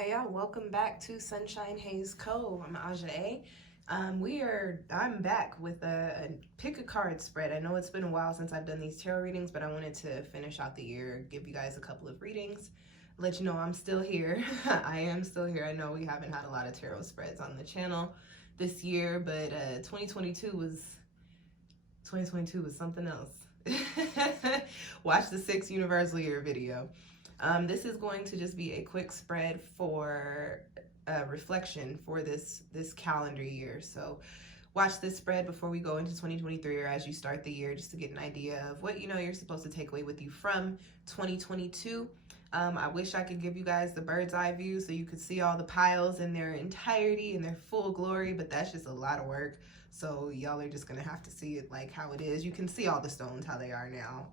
Hey y'all, welcome back to SunshinehazeCo. I'm Agate. I'm back with a pick a card spread. I know it's been a while since I've done these tarot readings, but I wanted to finish out the year, give you guys a couple of readings, let you know I'm still here. I am still here. I know we haven't had a lot of tarot spreads on the channel this year, but 2022 was something else. Watch the 6 Universal Year video. This is going to just be a quick spread for reflection for this calendar year. So watch this spread before we go into 2023 or as you start the year, just to get an idea of what you're supposed to take away with you from 2022. I wish I could give you guys the bird's eye view so you could see all the piles in their entirety and their full glory, but that's just a lot of work. So y'all are just gonna have to see it like how it is. You can see all the stones how they are now.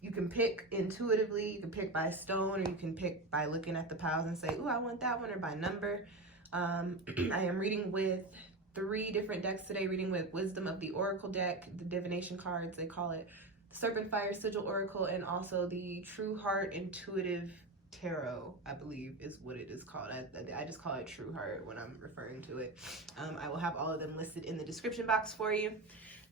You can pick intuitively, you can pick by stone, or you can pick by looking at the piles and say, ooh, I want that one, or by number. I am reading with 3 different decks today, reading with Wisdom of the Oracle deck, the divination cards, they call it, the Serpentfire Sigil Oracle, and also the True Heart Intuitive Tarot, I believe is what it is called. I just call it True Heart when I'm referring to it. I will have all of them listed in the description box for you.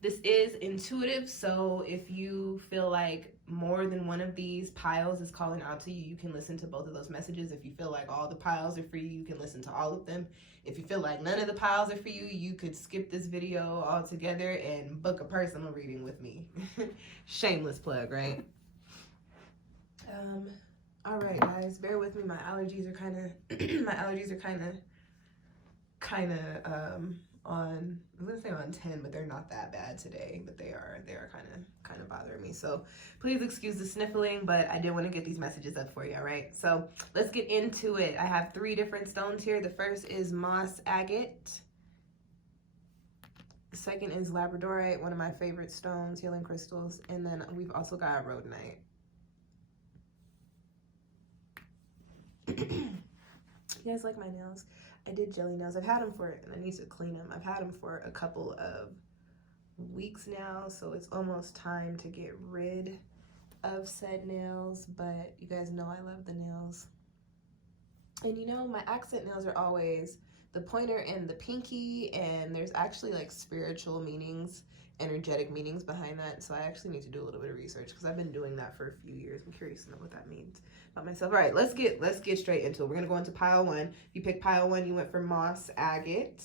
This is intuitive, so if you feel like more than one of these piles is calling out to you, you can listen to both of those messages. If you feel like all the piles are for you, you can listen to all of them. If you feel like none of the piles are for you, you could skip this video altogether and book a personal reading with me. Shameless plug, right? All right, guys, bear with me. My allergies are kind of on, I was gonna say on 10, but they're not that bad today, but they are kind of bothering me. So please excuse the sniffling, but I did want to get these messages up for you. All right, so let's get into it. I have 3 different stones here. The first is moss agate. The second is labradorite, one of my favorite stones, healing crystals, and then we've also got rhodonite. You guys like my nails? I did jelly nails. I've had them and I need to clean them. I've had them for a couple of weeks now, so it's almost time to get rid of said nails, but you guys know I love the nails. And my accent nails are always the pointer and the pinky, and there's actually like spiritual meanings, energetic meanings behind that, so I actually need to do a little bit of research because I've been doing that for a few years. I'm curious to know what that means about myself. All right, let's get straight into it. We're gonna go into pile 1. If you pick pile 1, you went for moss agate,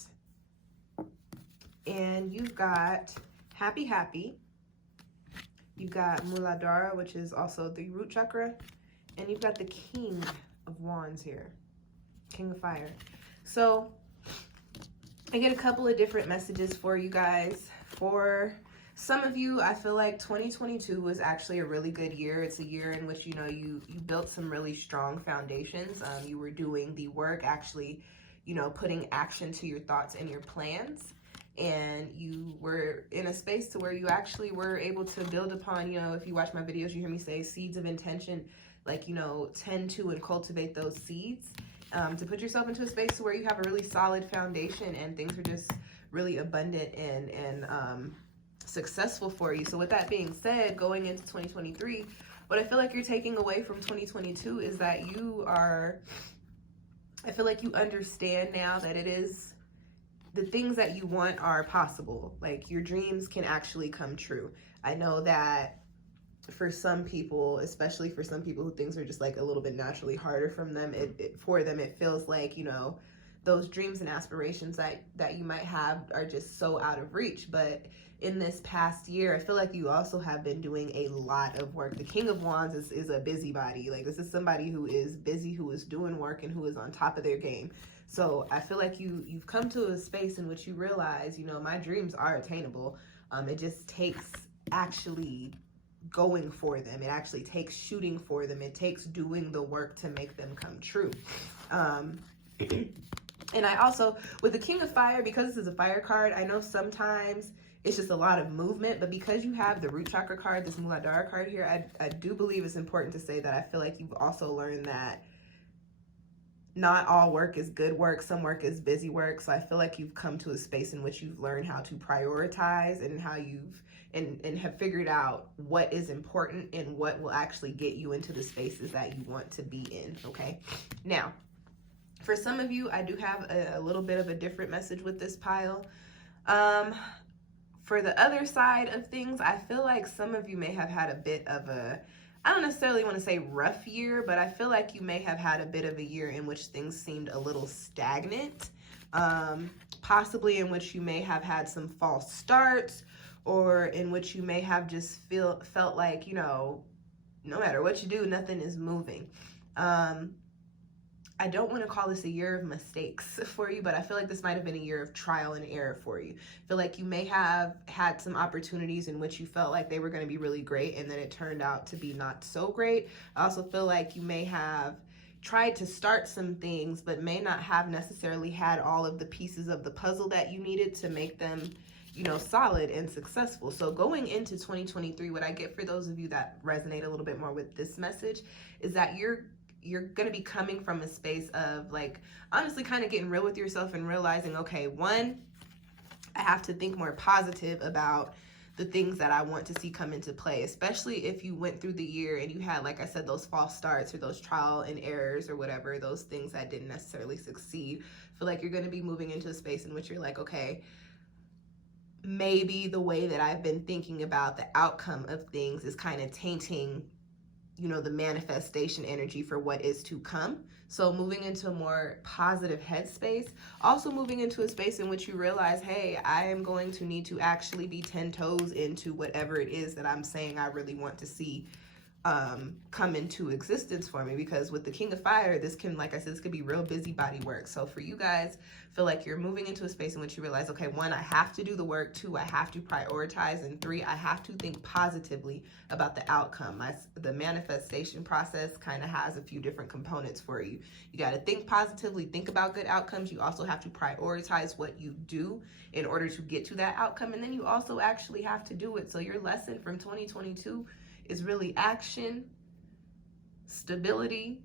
and you've got happy. You've got muladhara, which is also the root chakra, and you've got the king of wands here, king of fire. So I get a couple of different messages for you guys. For some of you, I feel like 2022 was actually a really good year. It's a year in which, you built some really strong foundations. You were doing the work, actually, putting action to your thoughts and your plans. And you were in a space to where you actually were able to build upon, if you watch my videos, you hear me say seeds of intention, like, tend to and cultivate those seeds. To put yourself into a space to where you have a really solid foundation and things are just really abundant and successful for you. So with that being said, going into 2023, what I feel like you're taking away from 2022 is that I feel like you understand now that the things that you want are possible. Like your dreams can actually come true. I know that for some people, especially for some people who things are just like a little bit naturally harder from them, for them it feels like, those dreams and aspirations that you might have are just so out of reach. But in this past year, I feel like you also have been doing a lot of work. The King of Wands is a busybody. Like this is somebody who is busy, who is doing work, and who is on top of their game. So I feel like you've come to a space in which you realize, my dreams are attainable. It just takes actually going for them. It actually takes shooting for them. It takes doing the work to make them come true. And I also, with the King of Fire, because this is a fire card, I know sometimes it's just a lot of movement, but because you have the root chakra card, this muladhara card here, I do believe it's important to say that I feel like you've also learned that not all work is good work. Some work is busy work. So I feel like you've come to a space in which you've learned how to prioritize and how and have figured out what is important and what will actually get you into the spaces that you want to be in. Okay. Now, For some of you, I do have a little bit of a different message with this pile. For the other side of things, I feel like some of you may have had a bit of a, I don't necessarily want to say rough year, but I feel like you may have had a bit of a year in which things seemed a little stagnant, possibly in which you may have had some false starts, or in which you may have just felt like, you know, no matter what you do, nothing is moving. I don't want to call this a year of mistakes for you, but I feel like this might have been a year of trial and error for you. I feel like you may have had some opportunities in which you felt like they were going to be really great, and then it turned out to be not so great. I also feel like you may have tried to start some things, but may not have necessarily had all of the pieces of the puzzle that you needed to make them, you know, solid and successful. So going into 2023, what I get for those of you that resonate a little bit more with this message is that you're going to be coming from a space of, like, honestly kind of getting real with yourself and realizing, okay, one, I have to think more positive about the things that I want to see come into play, especially if you went through the year and you had, like I said, those false starts or those trial and errors or whatever, those things that didn't necessarily succeed. I feel like you're going to be moving into a space in which you're like, okay, maybe the way that I've been thinking about the outcome of things is kind of tainting, you know, the manifestation energy for what is to come. So moving into a more positive headspace, also moving into a space in which you realize, hey, I am going to need to actually be 10 toes into whatever it is that I'm saying I really want to see come into existence for me. Because with the King of Fire, this can, like I said, this could be real busybody work. So for you guys, feel like you're moving into a space in which you realize, okay, one, I have to do the work. Two, I have to prioritize. And three, I have to think positively about the outcome. The manifestation process kind of has a few different components for you. You got to think positively, think about good outcomes. You also have to prioritize what you do in order to get to that outcome. And then you also actually have to do it. So your lesson from 2022 is really action, stability,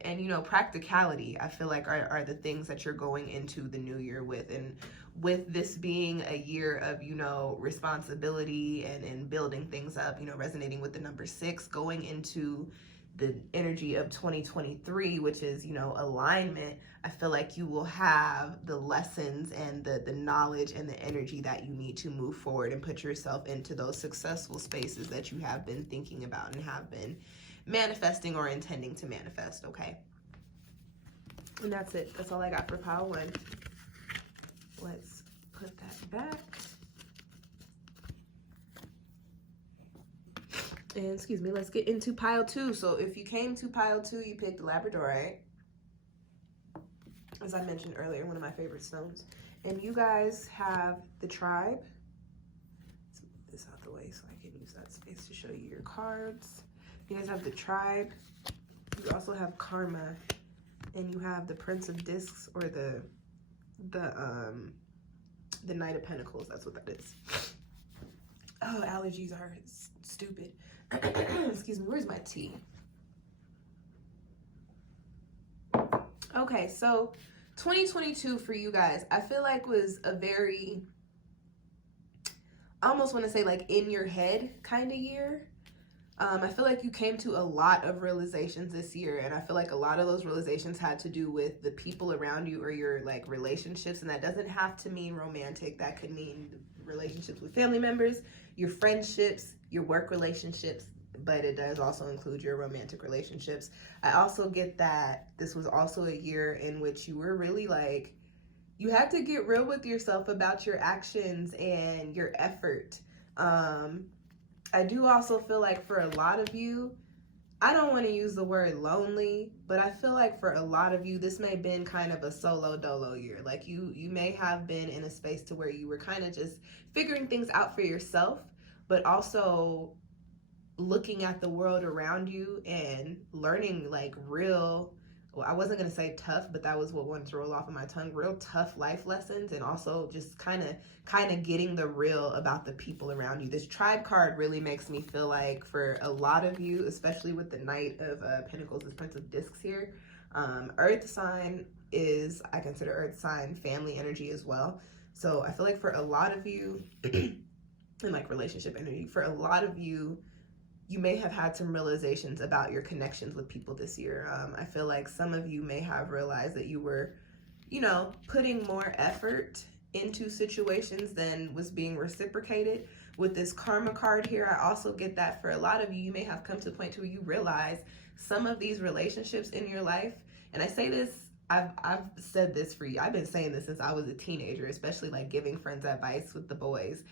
and, you know, practicality. I feel like are the things that you're going into the new year with. And with this being a year of, you know, responsibility and building things up, you know, resonating with the number 6, going into the energy of 2023, which is, you know, alignment, I feel like you will have the lessons and the knowledge and the energy that you need to move forward and put yourself into those successful spaces that you have been thinking about and have been manifesting or intending to manifest, okay? And that's it. That's all I got for pile 1. Let's put that back. And excuse me, let's get into pile 2. So if you came to pile 2, you picked Labradorite. As I mentioned earlier, one of my favorite stones. And you guys have the tribe. Let's move this out the way so I can use that space to show you your cards. You guys have the tribe. You also have karma. And you have the Prince of Discs, or the Knight of Pentacles. That's what that is. Oh, allergies are stupid. Excuse me, where's my tea? Okay, so 2022 for you guys, I feel like was a very, I almost want to say like in your head kind of year. I feel like you came to a lot of realizations this year, and I feel like a lot of those realizations had to do with the people around you or your like relationships, and that doesn't have to mean romantic. That could mean relationships with family members, your friendships, your work relationships, but it does also include your romantic relationships. I also get that this was also a year in which you were really like, you had to get real with yourself about your actions and your effort. I do also feel like for a lot of you, I don't want to use the word lonely, but I feel like for a lot of you, this may have been kind of a solo dolo year. Like you may have been in a space to where you were kind of just figuring things out for yourself, but also looking at the world around you and learning like real, well, I wasn't going to say tough, but that was what wanted to roll off of my tongue, real tough life lessons, and also just kind of getting the real about the people around you. This tribe card really makes me feel like for a lot of you, especially with the Knight of Pentacles, this Prince of Discs here, Earth sign is, I consider Earth sign family energy as well. So I feel like for a lot of you, and like relationship energy, for a lot of you, you may have had some realizations about your connections with people this year. I feel like some of you may have realized that you were, you know, putting more effort into situations than was being reciprocated. With this karma card here, I also get that for a lot of you, you may have come to the point where you realize some of these relationships in your life, and I say this, I've said this for you. I've been saying this since I was a teenager, especially like giving friends advice with the boys.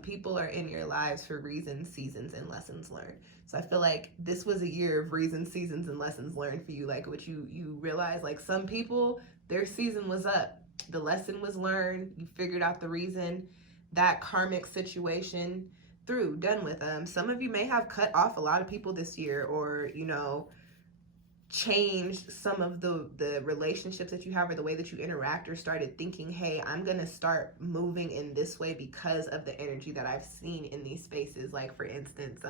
People are in your lives for reasons, seasons, and lessons learned. So I feel like this was a year of reasons, seasons, and lessons learned for you. Like what you realize, like some people, their season was up. The lesson was learned. You figured out the reason. That karmic situation done with. Some of you may have cut off a lot of people this year, or, you know, changed some of the relationships that you have or the way that you interact, or started thinking, hey, I'm gonna start moving in this way because of the energy that I've seen in these spaces. Like for instance,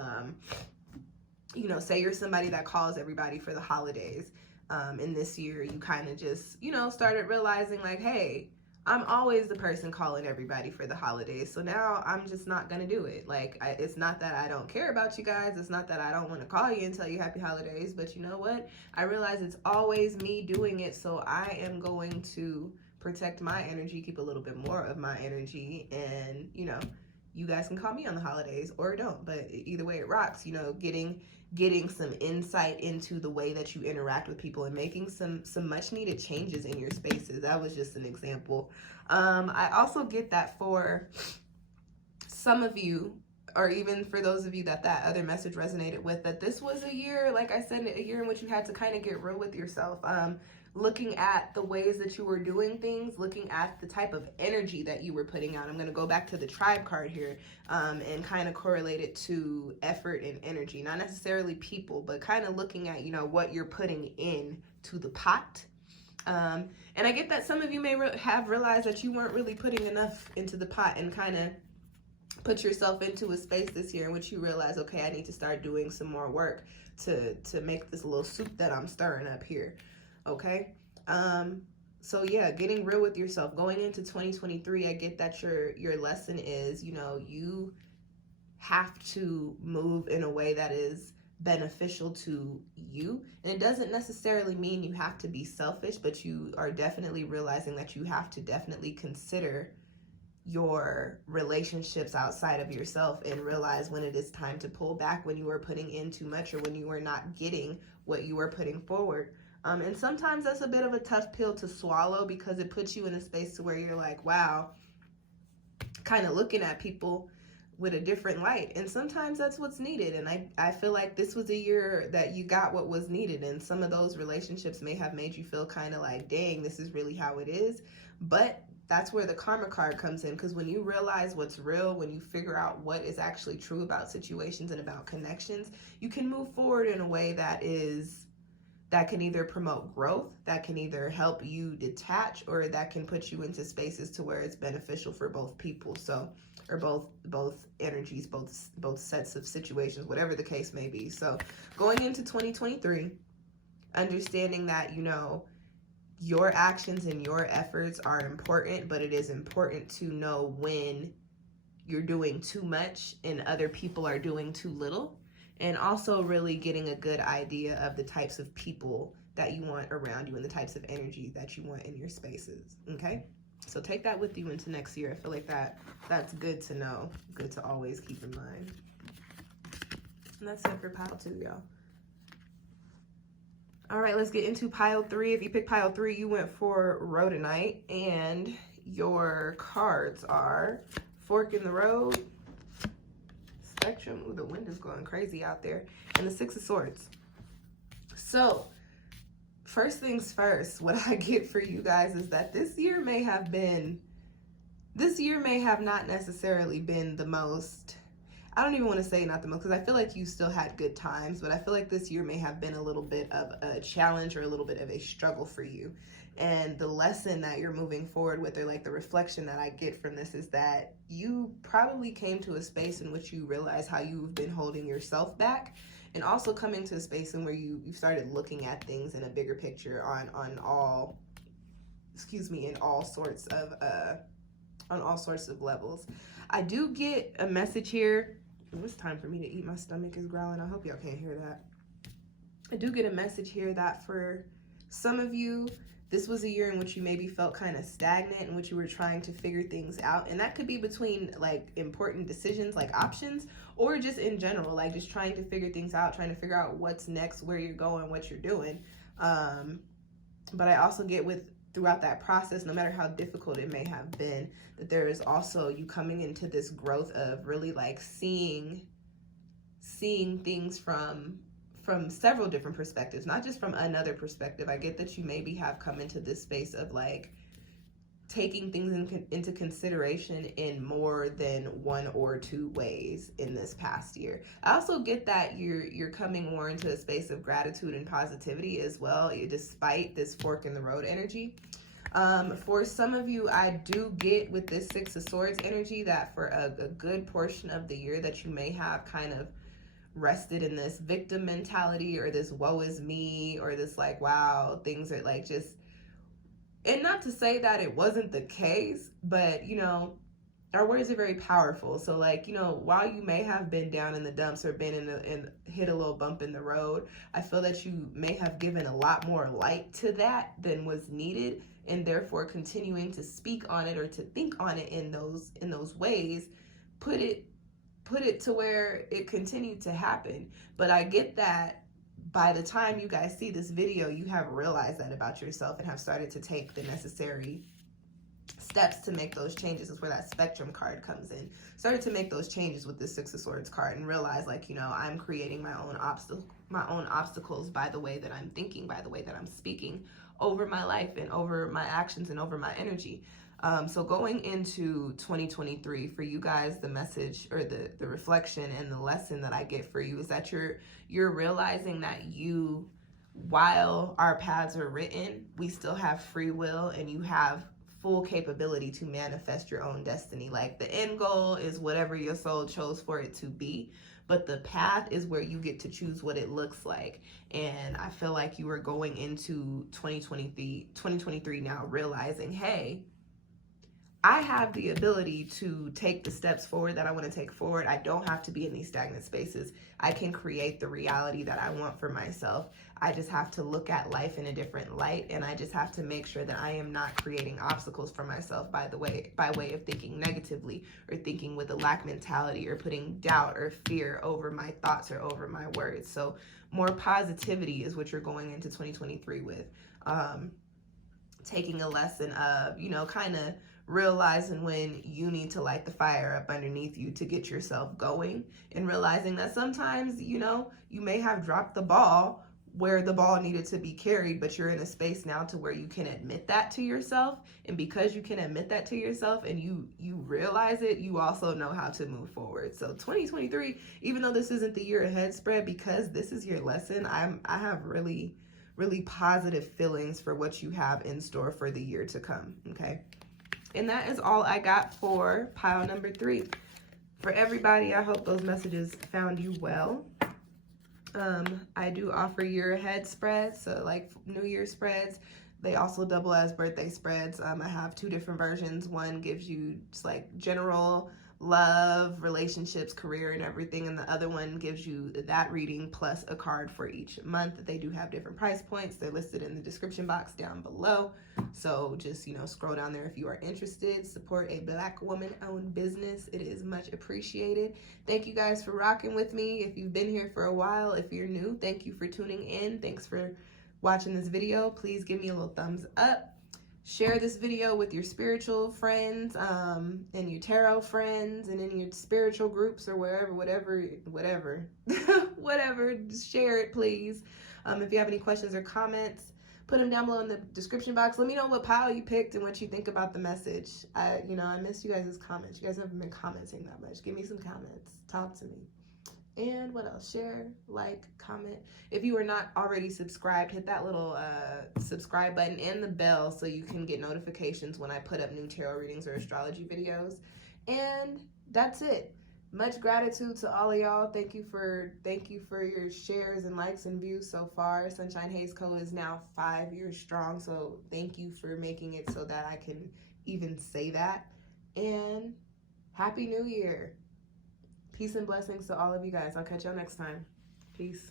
you know, say you're somebody that calls everybody for the holidays, and this year you kind of just, you know, started realizing like, hey, I'm always the person calling everybody for the holidays, so now I'm just not gonna do it. Like, it's not that I don't care about you guys, it's not that I don't want to call you and tell you happy holidays, but you know what? I realize it's always me doing it, so I am going to protect my energy, keep a little bit more of my energy, and, you know, you guys can call me on the holidays or don't, but either way it rocks. You know, getting some insight into the way that you interact with people and making some much needed changes in your spaces. That was just an example. I also get that for some of you, or even for those of you that other message resonated with, that this was a year, like I said, a year in which you had to kind of get real with yourself. Looking at the ways that you were doing things, looking at the type of energy that you were putting out. I'm going to go back to the tribe card here, and kind of correlate it to effort and energy, not necessarily people, but kind of looking at, you know, what you're putting in to the pot. And I get that some of you may have realized that you weren't really putting enough into the pot, and kind of put yourself into a space this year in which you realize, okay, I need to start doing some more work to make this little soup that I'm stirring up here. Okay. So yeah, getting real with yourself going into 2023. I get that your lesson is, you know, you have to move in a way that is beneficial to you. And it doesn't necessarily mean you have to be selfish, but you are definitely realizing that you have to definitely consider your relationships outside of yourself, and realize when it is time to pull back, when you are putting in too much, or when you are not getting what you are putting forward. And sometimes that's a bit of a tough pill to swallow, because it puts you in a space to where you're like, wow, kind of looking at people with a different light. And sometimes that's what's needed. And I feel like this was a year that you got what was needed. And some of those relationships may have made you feel kind of like, dang, this is really how it is. But that's where the karma card comes in, because when you realize what's real, when you figure out what is actually true about situations and about connections, you can move forward in a way that can either promote growth, that can either help you detach, or that can put you into spaces to where it's beneficial for both people. So, or both energies, both sets of situations, whatever the case may be. So going into 2023, understanding that, you know, your actions and your efforts are important, but it is important to know when you're doing too much and other people are doing too little. And also really getting a good idea of the types of people that you want around you and the types of energy that you want in your spaces. Okay? So take that with you into next year. I feel like that's good to know, good to always keep in mind. And that's it for pile 2, y'all. All right, let's get into pile 3. If you pick pile 3, you went for Rhodonite, and your cards are Fork in the Road, Spectrum. Ooh, the wind is going crazy out there. And the 6 of Swords. So, first things first, what I get for you guys is that this year may have not necessarily been the most, I don't even want to say not the most, because I feel like you still had good times, but I feel like this year may have been a little bit of a challenge, or a little bit of a struggle for you. And the lesson that you're moving forward with, or like the reflection that I get from this, is that you probably came to a space in which you realize how you've been holding yourself back, and also coming to a space in where you started looking at things in a bigger picture on all sorts of levels. I do get a message here It's time for me to eat. My stomach is growling. I hope y'all can't hear that. I do get a message here that for some of you, this was a year in which you maybe felt kind of stagnant, in which you were trying to figure things out. And that could be between like important decisions, like options, or just in general, like just trying to figure things out, trying to figure out what's next, where you're going, what you're doing. But I also get with throughout that process, no matter how difficult it may have been, that there is also you coming into this growth of really like seeing things from several different perspectives, not just from another perspective. I get that you maybe have come into this space of like taking things into consideration in more than one or two ways in this past year. I also get that you're coming more into a space of gratitude and positivity as well, despite this fork in the road energy. For some of you, I do get with this Six of Swords energy that for a good portion of the year that you may have kind of rested in this victim mentality or this woe is me or this like, wow, things are like just, and not to say that it wasn't the case, but you know, our words are very powerful. So like, you know, while you may have been down in the dumps or been in hit a little bump in the road, I feel that you may have given a lot more light to that than was needed, and therefore continuing to speak on it or to think on it in those ways, put it to where it continued to happen. But I get that by the time you guys see this video, you have realized that about yourself and have started to take the necessary steps to make those changes. Is where that Spectrum card comes in. Started to make those changes with the Six of Swords card and realize, like, you know, I'm creating my own obstacles by the way that I'm thinking, by the way that I'm speaking over my life and over my actions and over my energy. So going into 2023, for you guys, the message or the reflection and the lesson that I get for you is that you're realizing that you, while our paths are written, we still have free will and you have full capability to manifest your own destiny. Like the end goal is whatever your soul chose for it to be, but the path is where you get to choose what it looks like. And I feel like you are going into 2023 now realizing, hey, I have the ability to take the steps forward that I want to take forward. I don't have to be in these stagnant spaces. I can create the reality that I want for myself. I just have to look at life in a different light, and I just have to make sure that I am not creating obstacles for myself by way of thinking negatively or thinking with a lack mentality or putting doubt or fear over my thoughts or over my words. So more positivity is what you're going into 2023 with. Taking a lesson of, you know, kind of realizing when you need to light the fire up underneath you to get yourself going, and realizing that sometimes, you know, you may have dropped the ball where the ball needed to be carried, but you're in a space now to where you can admit that to yourself. And because you can admit that to yourself and you realize it, you also know how to move forward. So 2023, even though this isn't the year ahead spread, because this is your lesson, I have really positive feelings for what you have in store for the year to come. Okay. And that is all I got for pile number 3. For everybody, I hope those messages found you well. I do offer year ahead spreads, so like New Year spreads. They also double as birthday spreads. I have 2 different versions. One gives you just like general love, relationships, career, and everything, and the other one gives you that reading plus a card for each month. They do have different price points. They're listed in the description box down below, so just, you know, scroll down there if you are interested. Support a Black woman-owned business. It is much appreciated. Thank you guys for rocking with me. If you've been here for a while, if you're new, thank you for tuning in. Thanks for watching this video. Please give me a little thumbs up. Share this video with your spiritual friends, and your tarot friends, and in your spiritual groups or wherever, whatever, just share it, please. If you have any questions or comments, put them down below in the description box. Let me know what pile you picked and what you think about the message. I missed you guys' comments. You guys haven't been commenting that much. Give me some comments. Talk to me. And what else? Share, like, comment. If you are not already subscribed, hit that little subscribe button and the bell so you can get notifications when I put up new tarot readings or astrology videos. And that's it. Much gratitude to all of y'all. Thank you for your shares and likes and views so far. SunshinehazeCo is now 5 years strong, so thank you for making it so that I can even say that. And Happy New Year. Peace and blessings to all of you guys. I'll catch y'all next time. Peace.